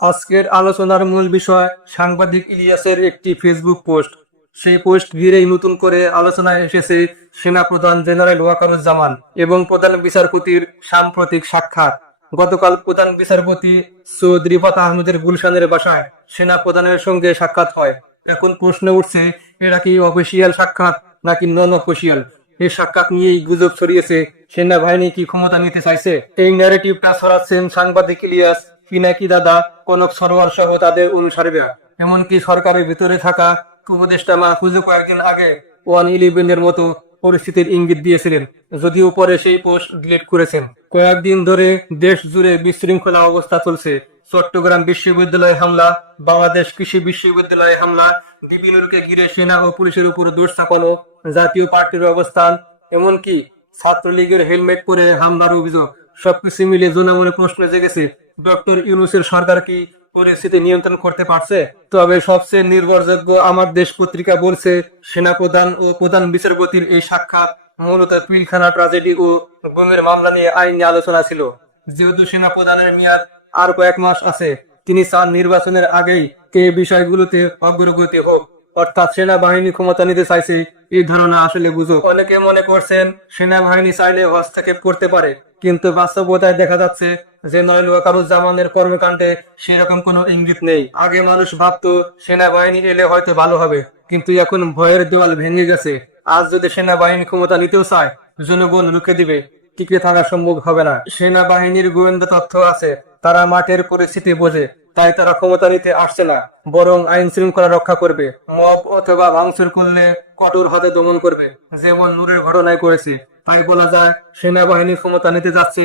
আজকের আলোচনার মূল বিষয় সাংবাদিক ইলিয়াসের একটি ফেসবুক পোস্ট সেই পোস্ট ঘিরেই নতুন করে আলোচনায় এসেছে সেনাপ্রধান জেনারেল ওয়াকারুজ্জামান এবং প্রধান বিচারপতির সাম্প্রতিক সাক্ষাৎ। গতকাল প্রধান বিচারপতি সৈয়দ রিফাত আহমেদের গুলশানের বাসায় সেনা প্রধানের সঙ্গে সাক্ষাৎ হয়। এখন প্রশ্ন উঠছে, এরা কি অফিসিয়াল সাক্ষাৎ নাকি নন অফিসিয়াল এই সাক্ষাৎ নিয়েই গুজব ছড়িয়েছে। সেনাবাহিনী কি ক্ষমতা নিতে চাইছে? এই ন্যারেটিভটা ছড়াচ্ছেন সাংবাদিক ইলিয়াস। পিনাকি দাদা কনক সরোয়ার সহ তাদের অনুসারীরা? এমনকি সরকারের ভিতরে থাকা উপদেষ্টা মাহফুজও কয়েকদিন আগে ওয়ান ইলেভেনের মতো পরিস্থিতির ইঙ্গিত দিয়েছিলেন, যদিও পরে সেই পোস্ট ডিলিট করেছেন। কয়েকদিন ধরে দেশ জুড়ে বিশৃঙ্খলা অবস্থা চলছে। চট্টগ্রাম বিশ্ববিদ্যালয়ে হামলা, বাংলাদেশ কৃষি বিশ্ববিদ্যালয়ে হামলা বিভিন্নকে ঘিরে সেনা ও পুলিশের উপর দোষ চাপানো, জাতীয় পার্টির অবস্থান, এমনকি ছাত্রলীগের হেলমেট পরে হামলার অভিযোগ, সবকিছু মিলে জনমনে প্রশ্ন জেগেছে ডক্টর ইউনুসের সরকার কি পরিস্থিতি নিয়ন্ত্রণ করতে পারছে? তবে সবচেয়ে নির্ভরযোগ্য আমার দেশ পত্রিকা বলছে, সেনাপ্রধান ও প্রধান বিচারপতির এই সাক্ষাৎ মূলত পিলখানা ট্রাজেডি ও গুমের মামলা নিয়ে আইনি আলোচনা ছিল। যেহেতু সেনাপ্রধানের মেয়াদ আর কয়েক মাস আছে, তিনি চান নির্বাচনের আগেই এই বিষয়গুলোতে অগ্রগতি হোক। অর্থাৎ সেনাবাহিনী ক্ষমতা নিতে চাইছে, এই ধারণা আসলে গুজব। অনেকে মনে করছেন, সেনাবাহিনী চাইলে হস্তক্ষেপ করতে পারে। কিন্তু বাস্তবতায় দেখা যাচ্ছে যে নয়ন ওয়াকারুজ্জামানের কর্মকাণ্ডে সেরকম কোনো ইঙ্গিত নেই। আগে মানুষ ভাবতো সেনাবাহিনী এলে হয়তো ভালো হবে, কিন্তু এখন ভয়ের দেওয়াল ভেঙে গেছে। আজ যদি সেনাবাহিনী ক্ষমতা নিতেও চায়, জনগণ রুখে দিবে, টিকে থাকা সম্ভব হবে না। সেনাবাহিনীর গোয়েন্দা তথ্য আছে, তারা মাঠের পরিস্থিতি বোঝে, তাই তারা ক্ষমতা নিতে আসছে না, বরং আইন শৃঙ্খলা রক্ষা করবে। মব অথবা ভাঙচুর করলে কঠোর হাতে দমন করবে, যেমন নূরের ঘটনায় করেছে। তাই বলা যায় সেনাবাহিনী ক্ষমতা নিতে যাচ্ছে।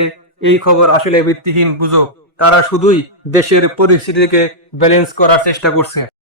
এই খবর আসলে ভিত্তিহীন গুজব। তারা শুধুই দেশের পরিস্থিতিকে ব্যালেন্স করার চেষ্টা করছে।